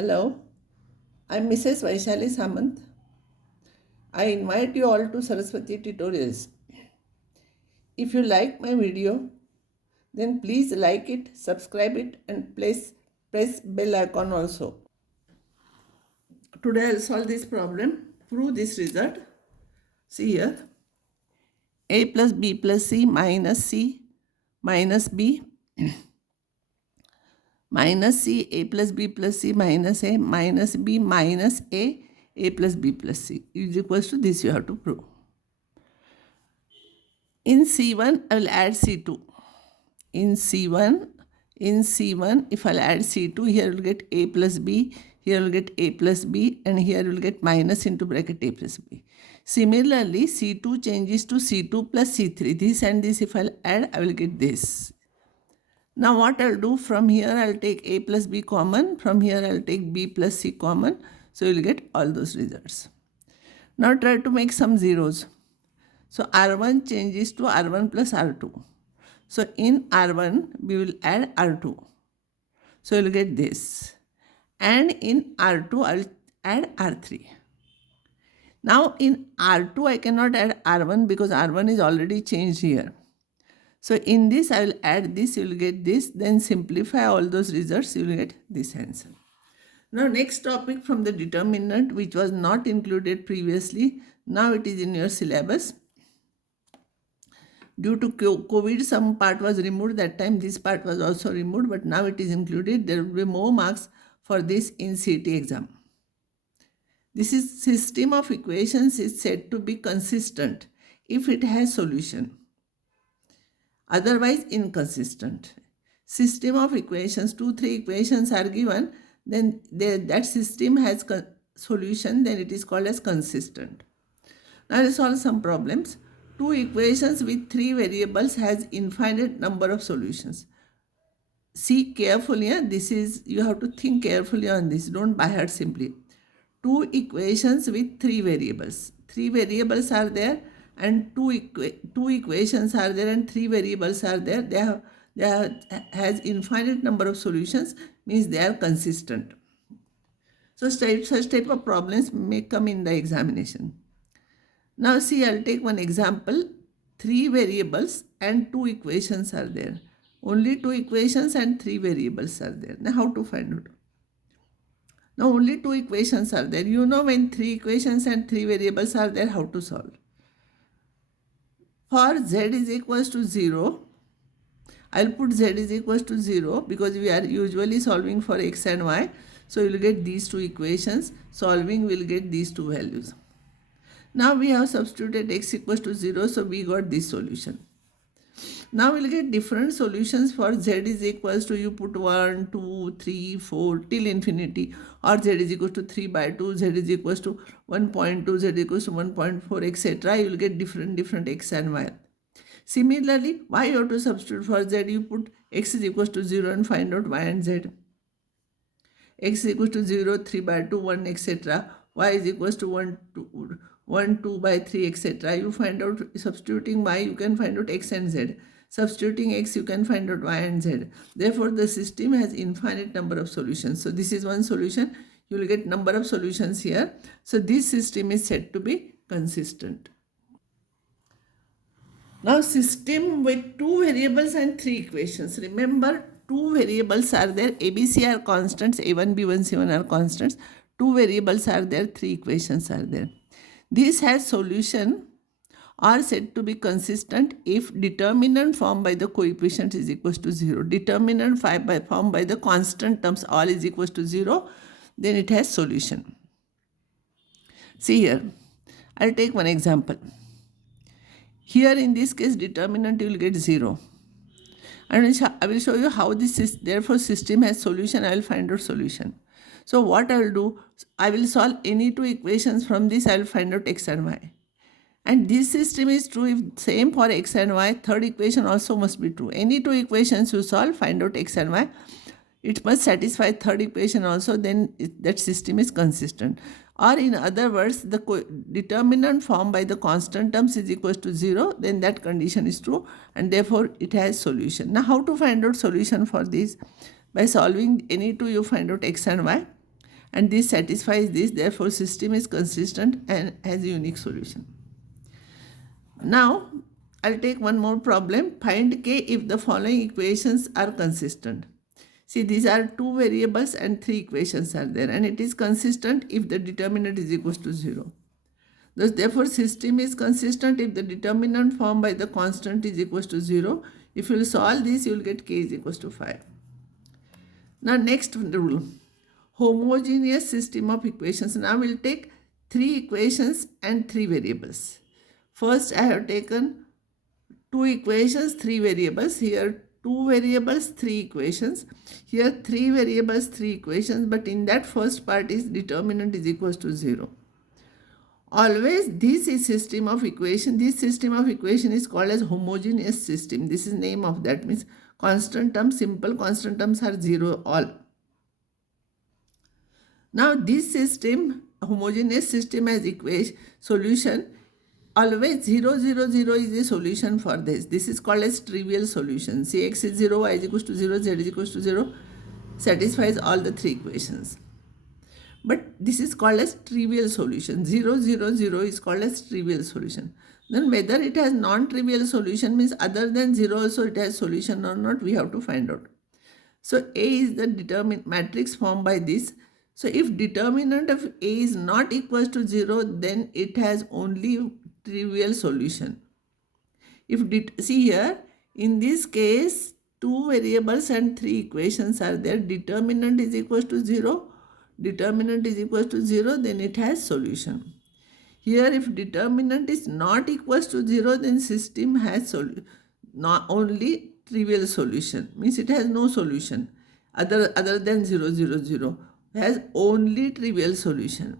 Hello, I'm Mrs. Vaishali Samant. I invite you all to Saraswati Tutorials. If you like my video, then please like it, subscribe it, and press bell icon also. Today I'll solve this problem, prove this result. See here, a plus b plus c minus b minus c, a plus b plus c minus a minus b minus a plus b plus c is equals to this you have to prove. In C1, I will add C2. In C1, if I'll add C2, here we'll get A plus B, here we'll get A plus B, and here we'll get minus into bracket A plus B. Similarly, C2 changes to C2 plus C3. This and this, if I'll add, I will get this. Now what I'll do, from here I'll take A plus B common, from here I'll take B plus C common, so you'll get all those results. Now try to make some zeros. So R1 changes to R1 plus R2. So in R1, we will add R2. So you'll get this. And in R2, I'll add R3. Now in R2, I cannot add R1 because R1 is already changed here. So in this, I will add this, you will get this. Then simplify all those results, you will get this answer. Now next topic from the determinant, which was not included previously. Now it is in your syllabus. Due to COVID, some part was removed. That time this part was also removed, but now it is included. There will be more marks for this in CT exam. This is system of equations is said to be consistent if it has solution. Otherwise inconsistent. System of equations, 2-3 equations are given, then that system has solution, then it is called as consistent. Now let's solve some problems. 2 equations with 3 variables has infinite number of solutions. See carefully, this is, you have to think carefully on this, don't by heart simply. 2 equations with 3 variables. 3 variables are there and two equations are there and 3 variables are there. They has infinite number of solutions, means they are consistent. So such type of problems may come in the examination. Now see, I'll take one example. 3 variables and 2 equations are there. Only 2 equations and 3 variables are there. Now how to find out? Now only 2 equations are there. You know, when 3 equations and 3 variables are there, how to solve? For z is equals to 0, I'll put z is equals to 0 because we are usually solving for x and y. So you will get these 2 equations. Solving will get these 2 values. Now we have substituted x equals to 0, so we got this solution. Now we'll get different solutions for z is equals to, you put 1, 2, 3, 4 till infinity, or z is equals to 3 by 2, z is equals to 1.2, z is equals to 1.4, etc. You will get different x and y. Similarly, y you have to substitute for z, you put x is equals to 0 and find out y and z. X is equals to 0, 3 by 2, 1, etc. Y is equals to 1, 2 by 3, etc. You find out, substituting y, you can find out x and z. Substituting x, you can find out y and z. Therefore, the system has infinite number of solutions. So this is one solution. You will get number of solutions here. So this system is said to be consistent. Now system with 2 variables and 3 equations. Remember, 2 variables are there. ABC are constants. A1, B1, C1 are constants. 2 variables are there. 3 equations are there. This has solution are said to be consistent if determinant formed by the coefficient is equals to 0. Determinant formed by the constant terms all is equals to 0. Then it has solution. See here. I'll take one example. Here in this case, determinant you will get 0. And I will show you how this is, therefore system has solution. I will find out solution. So what I will do, I will solve any 2 equations from this. I will find out x and y. And this system is true if same for x and y. Third equation also must be true. Any 2 equations you solve, find out x and y. It must satisfy third equation also, then that system is consistent. Or in other words, the determinant formed by the constant terms is equals to 0, then that condition is true and therefore it has solution. Now how to find out solution for this? By solving any 2 you find out x and y. and this satisfies this, therefore system is consistent and has a unique solution. Now I'll take one more problem. Find k if the following equations are consistent. See, these are two variables and three equations are there, and it is consistent if the determinant is equals to 0. Thus, therefore, system is consistent if the determinant formed by the constant is equals to 0. If you will solve this, you will get k is equals to 5. Now, next rule, homogeneous system of equations. Now, we will take three equations and three variables. First, I have taken two equations, three variables. Here, two variables, three equations. Here, three variables, three equations. But in that first part is determinant is equals to 0. Always this is system of equation. This system of equation is called as homogeneous system. This is name of that, means constant terms, simple constant terms are 0 all. Now this system, homogeneous system as equation solution, always 0, 0, 0 is a solution for this. This is called as trivial solution. See, x is 0, y is equals to 0, z is equals to 0, satisfies all the three equations. But this is called as trivial solution. 0, 0, 0 is called as trivial solution. Then whether it has non-trivial solution, means other than 0 also it has solution or not, we have to find out. So A is the determinant matrix formed by this. So if determinant of A is not equals to 0, then it has only trivial solution. If see here, in this case, two variables and three equations are there. Determinant is equals to 0. Determinant is equals to 0, then it has solution. Here, if determinant is not equals to 0, then system has not only trivial solution, means it has no solution other than 0, 0, 0, has only trivial solution.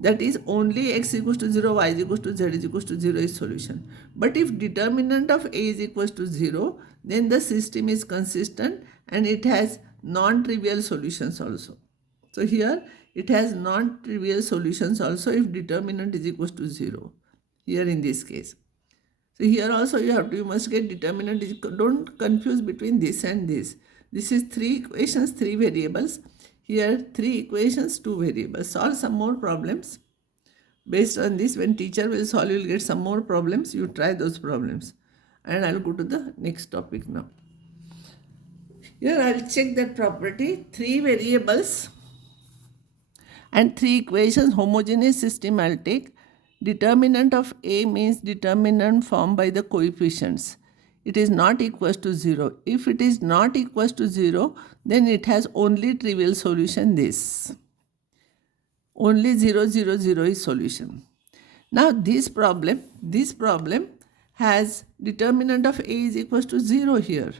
That is only x equals to 0, y is equals to z is equals to 0 is solution. But if determinant of A is equals to 0, then the system is consistent and it has non-trivial solutions also. So here it has non-trivial solutions also if determinant is equals to 0. Here in this case. So here also you must get determinant is equal. Don't confuse between this and this. This is three equations, three variables. Here three equations, two variables. Solve some more problems. Based on this, when teacher will solve, you will get some more problems. You try those problems. And I will go to the next topic now. Here I will check that property. Three variables and three equations, homogeneous system I'll take. Determinant of A means determinant formed by the coefficients. It is not equals to 0. If it is not equals to 0, then it has only trivial solution this. Only 0, 0, 0 is solution. Now this problem has determinant of A is equals to 0 here.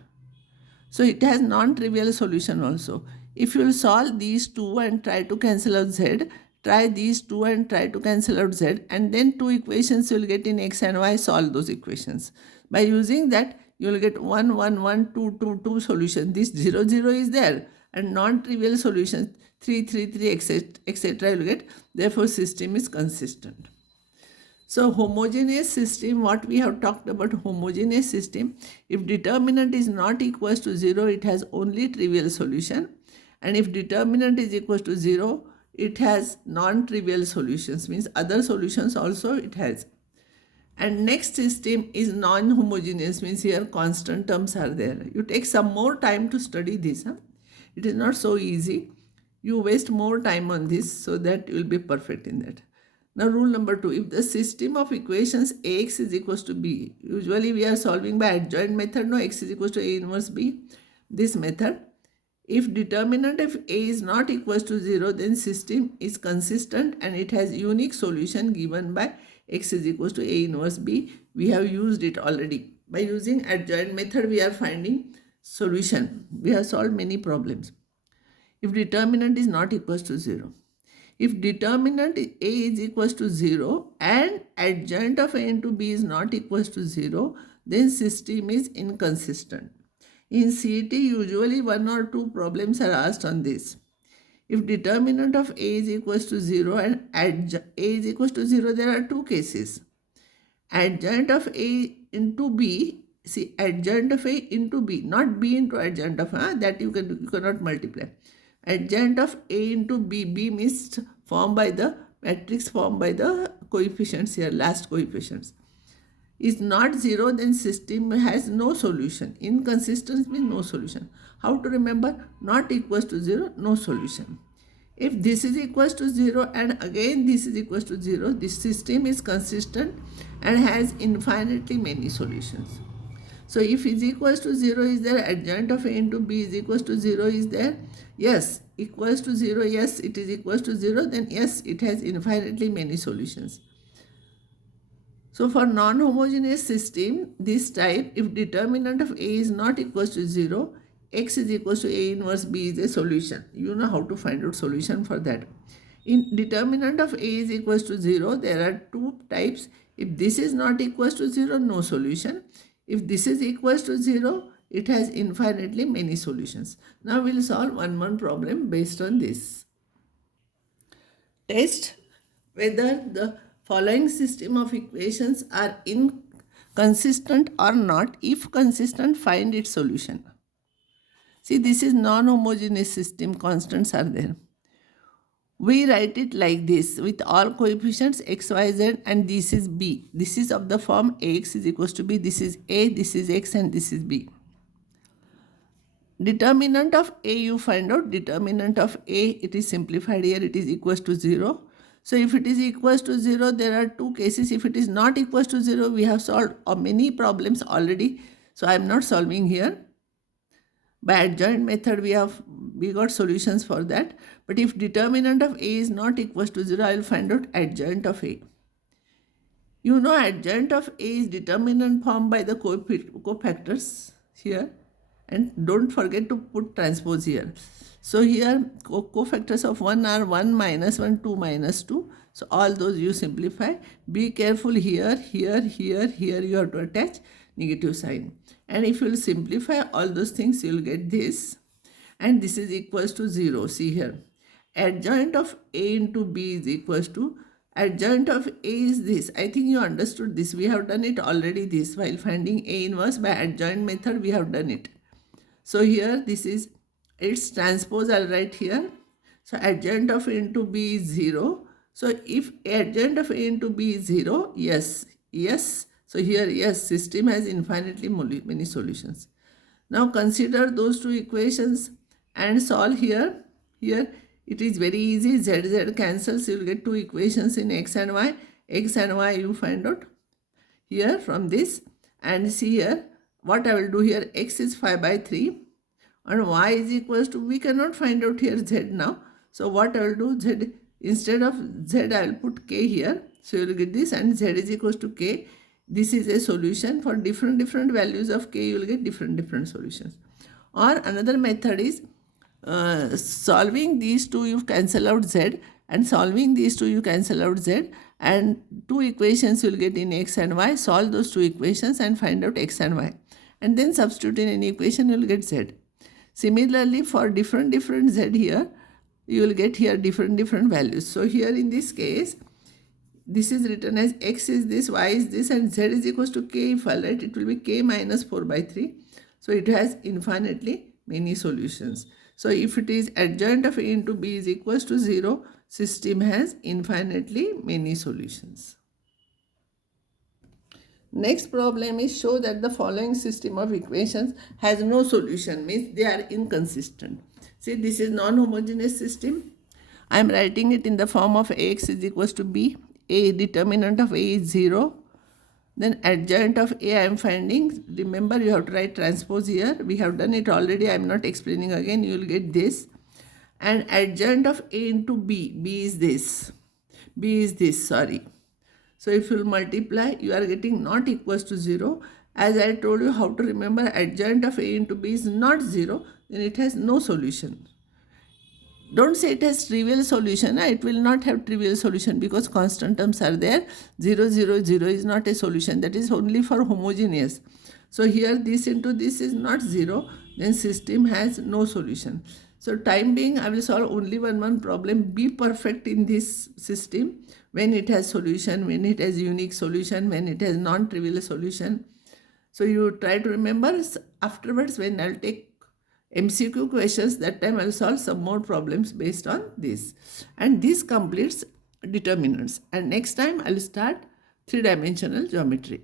So it has non-trivial solution also. If you will solve these two and try to cancel out z, try these two and try to cancel out z, and then two equations you will get in x and y, solve those equations. By using that, you will get 1, 1, 1, 2, 2, 2 solution. This 0, 0 is there, and non-trivial solutions 3, 3, 3, etc. you will get. Therefore, system is consistent. So homogeneous system, what we have talked about homogeneous system, if determinant is not equals to 0, it has only trivial solution. And if determinant is equals to 0, it has non-trivial solutions, means other solutions also it has. And next system is non-homogeneous, means here constant terms are there. You take some more time to study this. It is not so easy. You waste more time on this so that you will be perfect in that. Now rule number 2, if the system of equations Ax is equals to B, usually we are solving by adjoint method, no, x is equals to A inverse B, this method. If determinant of A is not equals to 0, then system is consistent and it has unique solution given by x is equals to A inverse B. We have used it already. By using adjoint method, we are finding solution. We have solved many problems. If determinant is not equals to 0. If determinant A is equals to 0 and adjoint of A into B is not equals to 0, then system is inconsistent. In CET, usually 1 or 2 problems are asked on this. If determinant of A is equals to 0 and A is equals to 0, there are two cases. Adjoint of A into B, see, adjoint of A into B, not B into adjoint of A, that you cannot multiply. adjoint of A into B, B means formed by the matrix formed by the coefficients here, last coefficients, is not 0, then system has no solution. Inconsistent means no solution. How to remember? Not equals to 0, no solution. If this is equals to 0 and again this is equals to 0, this system is consistent and has infinitely many solutions. So if is equals to 0 is there, adjoint of A into B is equals to 0 is there. Yes, equals to 0, yes, it is equals to 0, then yes, it has infinitely many solutions. So for non-homogeneous system, this type, if determinant of A is not equals to 0, x is equals to A inverse B is a solution. You know how to find out solution for that. In determinant of A is equals to 0, there are two types. If this is not equals to 0, no solution. If this is equals to 0, it has infinitely many solutions. Now we'll solve one more problem based on this. Test whether the following system of equations are inconsistent or not. If consistent, find its solution. See, this is non-homogeneous system, constants are there. We write it like this with all coefficients x, y, z, and this is b. This is of the form ax is equals to b. This is a, this is x, and this is b. Determinant of a you find out. Determinant of a, it is simplified here, it is equals to 0. So if it is equals to 0, there are two cases. If it is not equals to 0, we have solved many problems already. So I am not solving here. By adjoint method, we got solutions for that. But if determinant of A is not equals to 0, I will find out adjoint of A. You know adjoint of A is determinant formed by the cofactors here. And don't forget to put transpose here. So here cofactors of 1 are 1 minus 1, 2 minus 2. So all those you simplify. Be careful here, here, here, here you have to attach negative sign. And if you will simplify all those things, you will get this. And this is equals to 0. See here. Adjoint of A into B is equals to, adjoint of A is this. I think you understood this. We have done it already this. While finding A inverse by adjoint method, we have done it. So here this is its transpose, I'll write here. So adjoint of A into B is 0. So if adjoint of A into B is 0, yes, yes. So here, yes, system has infinitely many solutions. Now consider those two equations and solve here. Here it is very easy. Z, Z cancels. You will get two equations in x and y. X and y you find out here from this. And see here, what I will do here, x is 5 by 3 and y is equals to, we cannot find out here z now. So what I will do, z, instead of z I will put k here. So you will get this, and z is equals to k. This is a solution. For different values of k, you will get different solutions. Or another method is solving these two, you cancel out z, and solving these two, you cancel out z, and two equations you will get in x and y. Solve those two equations and find out x and y. And then substitute in any equation, you will get z. Similarly, for different z here, you will get here different values. So here in this case, this is written as x is this, y is this, and z is equals to k. If I write, it will be k minus 4 by 3. So it has infinitely many solutions. So if it is adjoint of A into B is equals to 0, system has infinitely many solutions. Next problem is show that the following system of equations has no solution, means they are inconsistent. See, this is non-homogeneous system. I am writing it in the form of Ax is equals to B. A, determinant of A is 0. Then adjoint of A I am finding. Remember, you have to write transpose here. We have done it already. I am not explaining again. You will get this. And adjoint of A into B. B is this. B is this, sorry. So if you will multiply, you are getting not equals to 0. As I told you how to remember, adjoint of A into B is not 0. Then it has no solution. Don't say it has trivial solution. It will not have trivial solution because constant terms are there. 0, 0, 0 is not a solution. That is only for homogeneous. So here this into this is not 0. Then system has no solution. So time being, I will solve only one problem. Be perfect in this system. When it has solution, when it has unique solution, when it has non-trivial solution. So you try to remember. Afterwards, when I'll take MCQ questions. That time I'll solve some more problems based on this. And this completes determinants. And next time I'll start three-dimensional geometry.